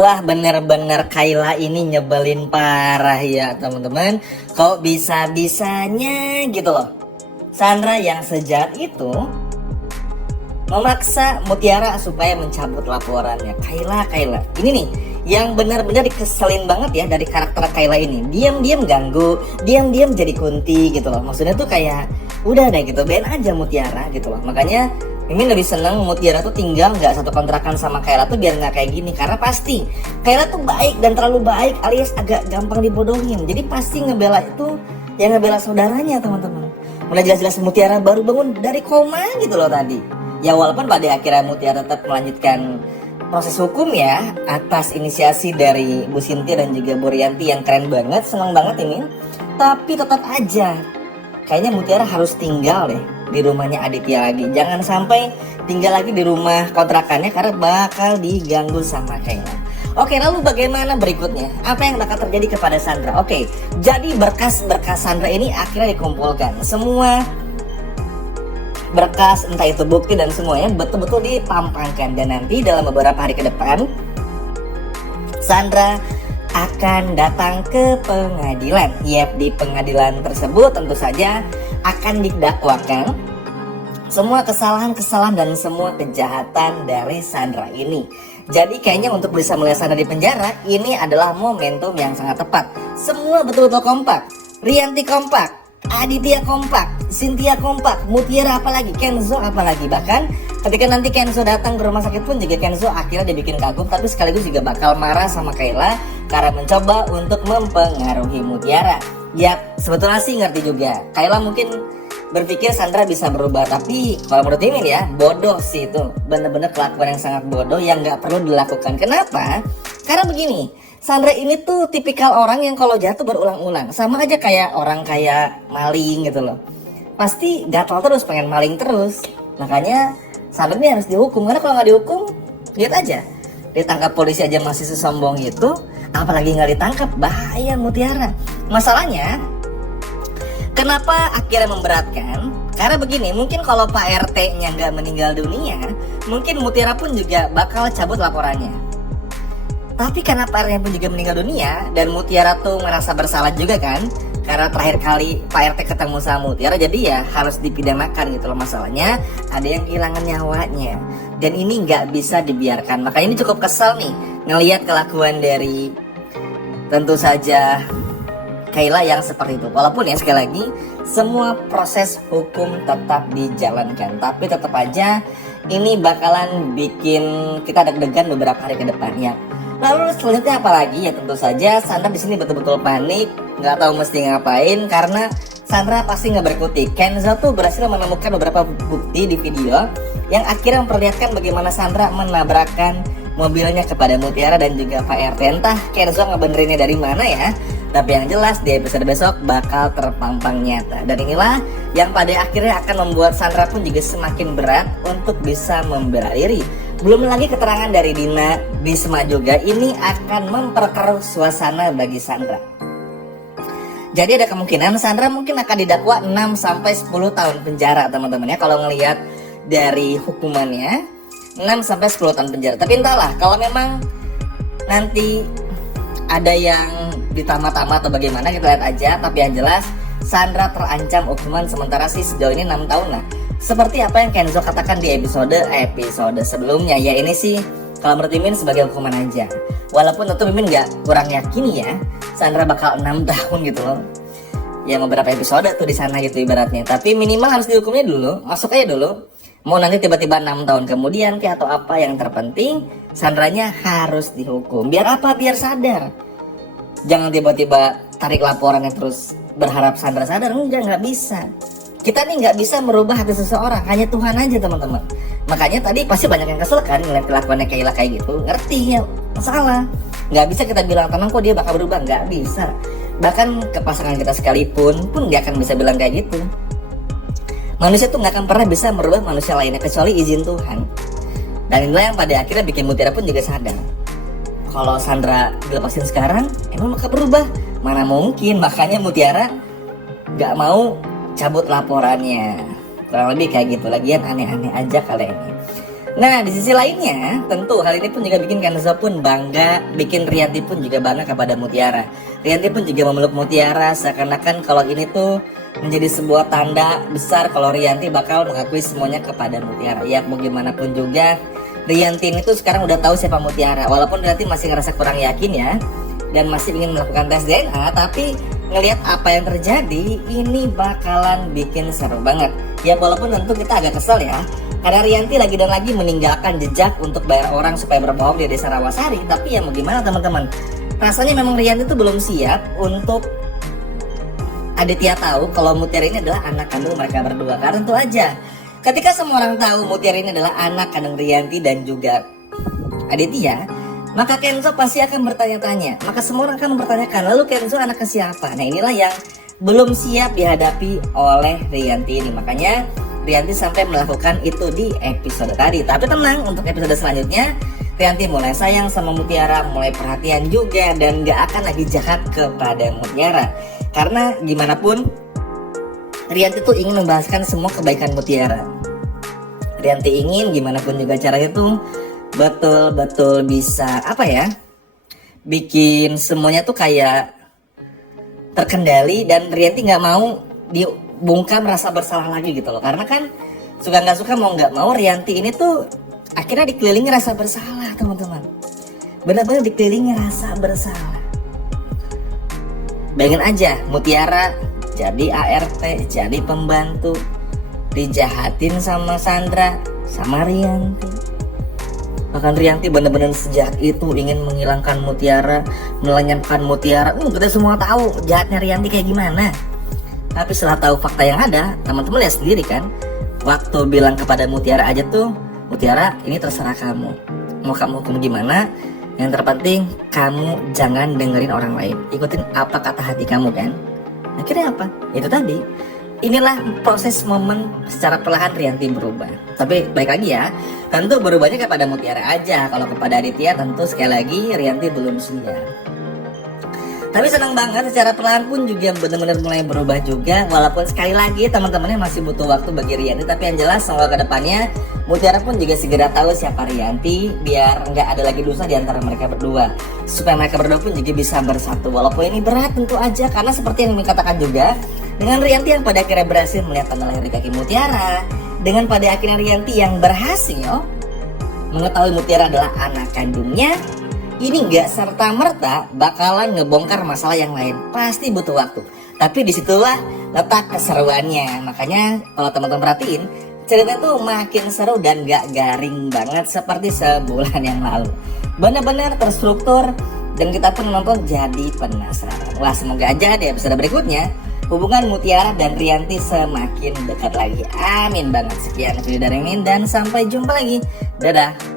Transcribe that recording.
Wah, bener-bener Kayla ini nyebelin parah ya teman-teman. Kok bisa-bisanya gitu loh, Sandra yang sejahat itu memaksa Mutiara supaya mencabut laporannya. Kayla ini nih yang benar-benar dikeselin banget ya dari karakter Kayla ini. Diam-diam ganggu, diam-diam jadi kunti gitu loh. Maksudnya tuh kayak udah deh gitu, ben aja Mutiara gitu loh. Makanya Mimin lebih seneng Mutiara tuh tinggal nggak satu kontrakan sama Kayla tuh biar nggak kayak gini. Karena pasti Kayla tuh baik dan terlalu baik alias agak gampang dibodohin. Jadi pasti ngebela itu yang ngebela saudaranya teman-teman. Udah jelas-jelas Mutiara baru bangun dari koma gitu loh tadi. Ya walaupun pada akhirnya Mutiara tetap melanjutkan proses hukum ya atas inisiasi dari Bu Sinti dan juga Bu Rianti yang keren banget, seneng banget ini. Tapi tetap aja kayaknya Mutiara harus tinggal deh di rumahnya Aditya lagi. Jangan sampai tinggal lagi di rumah kontrakannya karena bakal diganggu sama Kayla. Oke, lalu bagaimana berikutnya? Apa yang bakal terjadi kepada Sandra? Oke, jadi berkas-berkas Sandra ini akhirnya dikumpulkan. Semua berkas, entah itu bukti dan semuanya betul-betul dipampangkan. Dan nanti dalam beberapa hari ke depan Sandra akan datang ke pengadilan. Yap, di pengadilan tersebut tentu saja akan didakwakan semua kesalahan-kesalahan dan semua kejahatan dari Sandra ini. Jadi kayaknya untuk bisa melihat Sandra di penjara, ini adalah momentum yang sangat tepat. Semua betul-betul kompak. Rianti kompak, Aditya kompak, Cynthia kompak, Mutiara apalagi, Kenzo apalagi. Bahkan ketika nanti Kenzo datang ke rumah sakit pun juga Kenzo akhirnya dibikin kagum, tapi sekaligus juga bakal marah sama Kayla karena mencoba untuk mempengaruhi Mutiara. Ya sebetulnya sih ngerti juga, Kayla mungkin berpikir Sandra bisa berubah, tapi kalau menurut Mimin ya bodoh sih itu, bener-bener kelakuan yang sangat bodoh yang nggak perlu dilakukan. Kenapa? Karena begini, Sandra ini tuh tipikal orang yang kalau jatuh berulang-ulang, sama aja kayak orang kayak maling gitu loh, pasti gatal terus, pengen maling terus. Makanya Sandra ini harus dihukum, karena kalau nggak dihukum, lihat aja, ditangkap polisi aja masih sesombong itu, apalagi nggak ditangkap, bahaya Mutiara. Masalahnya kenapa akhirnya memberatkan? Karena begini, mungkin kalau Pak RT-nya nggak meninggal dunia, mungkin Mutiara pun juga bakal cabut laporannya. Tapi karena Pak RT pun juga meninggal dunia dan Mutiara tuh merasa bersalah juga kan, karena terakhir kali Pak RT ketemu sama Mutiara, jadi ya harus dipidanakan gitu loh. Masalahnya ada yang kehilangan nyawanya dan ini nggak bisa dibiarkan. Makanya ini cukup kesal nih ngelihat kelakuan dari tentu saja Kayla yang seperti itu. Walaupun ya sekali lagi semua proses hukum tetap dijalankan, tapi tetap aja ini bakalan bikin kita deg-degan beberapa hari ke depannya. Lalu selanjutnya apa lagi? Ya tentu saja Sandra di sini betul-betul panik, nggak tahu mesti ngapain karena Sandra pasti nggak berkutik. Kenzo tuh berhasil menemukan beberapa bukti di video yang akhirnya memperlihatkan bagaimana Sandra menabrakkan mobilnya kepada Mutiara dan juga Pak RT. Entah Kenzo ngebenerinnya dari mana ya, tapi yang jelas di episode besok bakal terpampang nyata. Dan inilah yang pada akhirnya akan membuat Sandra pun juga semakin berat untuk bisa membela diri. Belum lagi keterangan dari Dina Bisma juga, ini akan memperkeruh suasana bagi Sandra. Jadi ada kemungkinan Sandra mungkin akan didakwa 6-10 tahun penjara teman-teman ya, kalau ngelihat dari hukumannya 6-10 tahun penjara. Tapi entahlah kalau memang nanti ada yang ditambah-tambah atau bagaimana, kita lihat aja. Tapi yang jelas Sandra terancam hukuman sementara sih sejauh ini 6 tahun lah. Seperti apa yang Kenzo katakan di episode sebelumnya. Ya ini sih kalau menurut Mimin sebagai hukuman aja. Walaupun tentu Mimin gak kurang yakini ya Sandra bakal 6 tahun gitu loh. Ya beberapa episode tuh di sana gitu ibaratnya. Tapi minimal harus dihukumnya dulu, masuk aja dulu. Mau nanti tiba-tiba 6 tahun kemudian kayak atau apa, yang terpenting Sandranya harus dihukum. Biar apa? Biar sadar. Jangan tiba-tiba tarik laporannya terus berharap Sandra sadar. Enggak, nggak bisa. Kita nih nggak bisa merubah hati seseorang, hanya Tuhan aja teman-teman. Makanya tadi pasti banyak yang kesel kan ngeliat kelakuannya Kayla kayak gitu. Ngerti ya, masalah. Nggak bisa kita bilang tenang kok dia bakal berubah, nggak bisa. Bahkan ke pasangan kita sekalipun pun nggak akan bisa bilang kayak gitu. Manusia tuh nggak akan pernah bisa merubah manusia lainnya kecuali izin Tuhan. Dan inilah yang pada akhirnya bikin Mutiara pun juga sadar. Kalau Sandra dilepasin sekarang, emang bakal berubah? Mana mungkin, makanya Mutiara nggak mau cabut laporannya. Kurang lebih kayak gitu. Lagian aneh-aneh aja kali ini. Nah, di sisi lainnya, tentu hal ini pun juga bikin Kenzo pun bangga, bikin Rianti pun juga bangga kepada Mutiara. Rianti pun juga memeluk Mutiara, seakan-akan kalau ini tuh menjadi sebuah tanda besar kalau Rianti bakal mengakui semuanya kepada Mutiara. Ya, mau gimana pun juga, Rianti ini tuh sekarang udah tahu siapa Mutiara. Walaupun Rianti masih ngerasa kurang yakin ya, dan masih ingin melakukan tes DNA, tapi ngelihat apa yang terjadi, ini bakalan bikin seru banget. Ya, walaupun tentu kita agak kesel ya, karena Rianti lagi dan lagi meninggalkan jejak untuk bayar orang supaya berbohong di Desa Rawasari. Tapi ya mau gimana teman-teman, rasanya memang Rianti itu belum siap untuk Aditya tahu kalau Mutiara ini adalah anak kandung mereka berdua. Karena tentu aja ketika semua orang tahu Mutiara ini adalah anak kandung Rianti dan juga Aditya, maka Kenzo pasti akan bertanya-tanya. Maka semua orang akan mempertanyakan, lalu Kenzo anaknya siapa? Nah, inilah yang belum siap dihadapi oleh Rianti ini. Makanya Rianti sampai melakukan itu di episode tadi. Tapi tenang, untuk episode selanjutnya Rianti mulai sayang sama Mutiara, mulai perhatian juga, dan gak akan lagi jahat kepada Mutiara. Karena gimana pun Rianti tuh ingin membahaskan semua kebaikan Mutiara. Rianti ingin gimana pun juga caranya tuh betul-betul bisa bikin semuanya tuh kayak terkendali, dan Rianti gak mau dibungkam rasa bersalah lagi gitu loh. Karena kan suka nggak suka mau nggak mau Rianti ini tuh akhirnya dikelilingi rasa bersalah teman-teman. Benar-benar dikelilingi rasa bersalah. Bayangin aja, Mutiara jadi ART, jadi pembantu, dijahatin sama Sandra, sama Rianti. Bahkan Rianti benar-benar sejak itu ingin menghilangkan Mutiara, melenyapkan Mutiara. Kita semua tahu jahatnya Rianti kayak gimana. Tapi setelah tahu fakta yang ada, teman-teman lihat sendiri kan, waktu bilang kepada Mutiara aja tuh, Mutiara ini terserah kamu, mau kamu hukum gimana, yang terpenting kamu jangan dengerin orang lain, ikutin apa kata hati kamu kan. Akhirnya apa? Itu tadi. Inilah proses momen secara perlahan Rianti berubah. Tapi baik lagi ya, tentu berubahnya kepada Mutiara aja. Kalau kepada Aditya tentu sekali lagi Rianti belum siap. Tapi senang banget secara perlahan pun juga benar-benar mulai berubah juga. Walaupun sekali lagi teman-temannya masih butuh waktu bagi Rianti. Tapi yang jelas semoga kedepannya Mutiara pun juga segera tahu siapa Rianti, biar nggak ada lagi dosa di antara mereka berdua. Supaya mereka berdua pun juga bisa bersatu. Walaupun ini berat tentu aja, karena seperti yang dikatakan juga, dengan Rianti yang pada akhirnya berhasil melihat tanda lahir di kaki Mutiara, dengan pada akhirnya Rianti yang berhasil mengetahui Mutiara adalah anak kandungnya, ini nggak serta-merta bakalan ngebongkar masalah yang lain. Pasti butuh waktu. Tapi disitulah letak keseruannya. Makanya kalau teman-teman perhatiin, cerita tuh makin seru dan gak garing banget seperti sebulan yang lalu. Benar-benar terstruktur dan kita pun nonton jadi penasaran. Wah, semoga aja di episode berikutnya hubungan Mutiara dan Rianti semakin dekat lagi. Amin banget. Sekian video dari Min dan sampai jumpa lagi. Dadah.